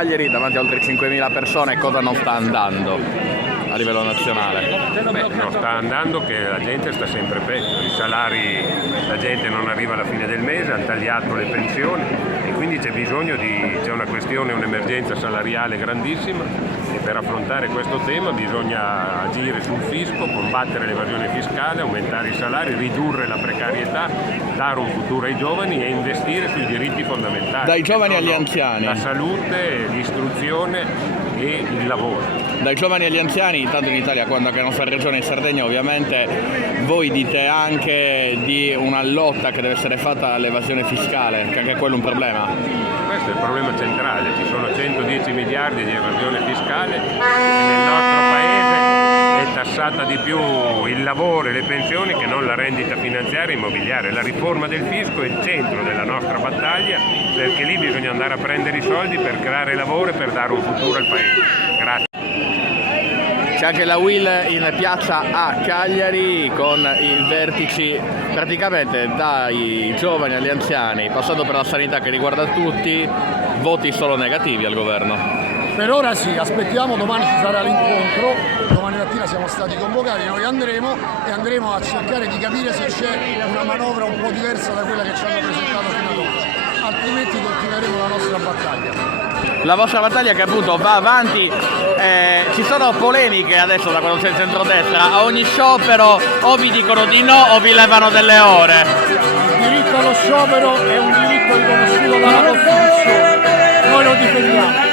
Cagliari davanti a oltre 5.000 persone cosa non sta andando a livello nazionale? Beh, non sta andando che la gente sta sempre peggio, i salari, la gente non arriva alla fine del mese, hanno tagliato le pensioni e quindi c'è bisogno c'è una questione, un'emergenza salariale grandissima e per affrontare questo tema bisogna agire sul fisco, combattere l'evasione fiscale, aumentare i salari, ridurre la precarietà, dare un futuro ai giovani e investire sui diritti fondamentali. Dai giovani agli anziani. La salute, l'istruzione e il lavoro. Dai giovani agli anziani, intanto in Italia, quando anche la nostra regione in Sardegna, ovviamente voi dite anche di una lotta che deve essere fatta all'evasione fiscale, che anche quello è un problema. Questo è il problema centrale, ci sono 110 miliardi di evasione fiscale e nel nostro paese è tassata di più il lavoro e le pensioni che non la rendita finanziaria e immobiliare. La riforma del fisco è il centro della nostra battaglia perché lì bisogna andare a prendere i soldi per creare lavoro e per dare un futuro al paese. Grazie. C'è anche la UIL in piazza a Cagliari con i vertici praticamente dai giovani agli anziani, passando per la sanità che riguarda tutti, voti solo negativi al governo. Per ora sì, aspettiamo, domani ci sarà l'incontro, domani mattina siamo stati convocati, noi andremo a cercare di capire se c'è una manovra un po' diversa da quella che ci hanno presentato fino ad oggi, altrimenti continueremo la nostra battaglia. La vostra battaglia che appunto va avanti, ci sono polemiche adesso da quando c'è il centrodestra, a ogni sciopero o vi dicono di no o vi levano delle ore. Il diritto allo sciopero è un diritto riconosciuto dalla Costituzione, noi lo difendiamo.